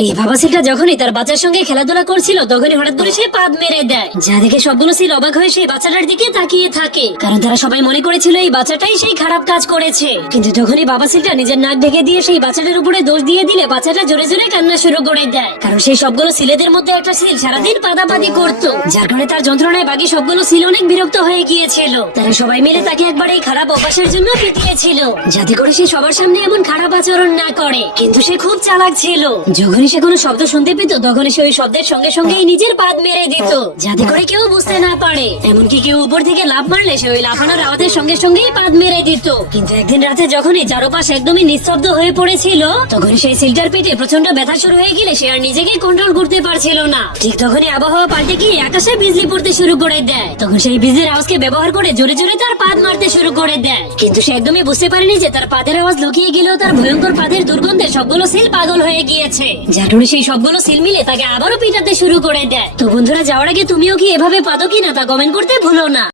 এই বাবা সিলটা যখনই তার বাচ্চার সঙ্গে খেলাধুলা করছিল তখনই হঠাৎ করে সে পাদ মেরে দেয়, যা দেখে সবগুলো সিল অবাক হয়ে সেই বাচ্চাটার দিকে তাকিয়ে থাকে, কারণ তারা সবাই মনে করেছিল এই বাচ্চাটাই সেই খারাপ কাজ করেছে। কিন্তু যখনই বাবা সিলটা নিজের নাক ঢেকে দিয়ে সেই বাচ্চাটার উপরে দোষ দিয়ে দিলে বাচ্চাটা জোরে জোরে কান্না শুরু করে দেয়, কারণ সেই সবগুলো সিলেদের মধ্যে একটা সিল সারাদিন পাদাপাদি করতো, যার কারণে তার যন্ত্রণায় বাকি সবগুলো সিল অনেক বিরক্ত হয়ে গিয়েছিল। তারা সবাই মিলে তাকে একবার এই খারাপ অভ্যাসের জন্য পিটিয়েছিল, যাতে করে সে সবার সামনে এমন খারাপ আচরণ না করে। কিন্তু সে খুব চালাক ছিল, যখনই সে কোনো শব্দ শুনতে পেত তখনই সে ওই শব্দের সঙ্গে সঙ্গেই নিজের পাদ মেরে দিত, যাতে করে কেউ বুঝতে না পারে। এমনকি কেউ উপর থেকে লাফ মারলে সে ওই লাফানোর আওয়াজের সঙ্গে সঙ্গেই পাদ মেরে দিত। কিন্তু একদিন রাতে যখনই চারপাশ একদমই নিস্তব্ধ হয়ে পড়েছিল তখন সেই সিলটার পেটে প্রচন্ড ব্যথা শুরু হয়ে গেলে সে আর নিজেকে কন্ট্রোল করতে পারছিল না। ঠিক তখনই আবহাওয়া পাল্টে গিয়ে আকাশে বিজলি পড়তে শুরু করে দেয়, তখন সেই বিজলির আওয়াজকে ব্যবহার করে জোরে জোরে তার পাদ মারতে শুরু করে দেয়। কিন্তু সে একদমই বুঝতে পারেনি যে তার পাদের আওয়াজ লুকিয়ে গেলেও তার ভয়ঙ্কর পাদের দুর্গন্ধে সবগুলো সিল পাগল হয়ে গিয়েছে, যার কারণে সেই সবগুলো সিল মিলে তাকে আবারও পিটাতে শুরু করে দেয়। তো বন্ধুরা, যাওয়ার আগে তুমিও কি এভাবে পাতো কিনা তা কমেন্ট করতে ভুলো না।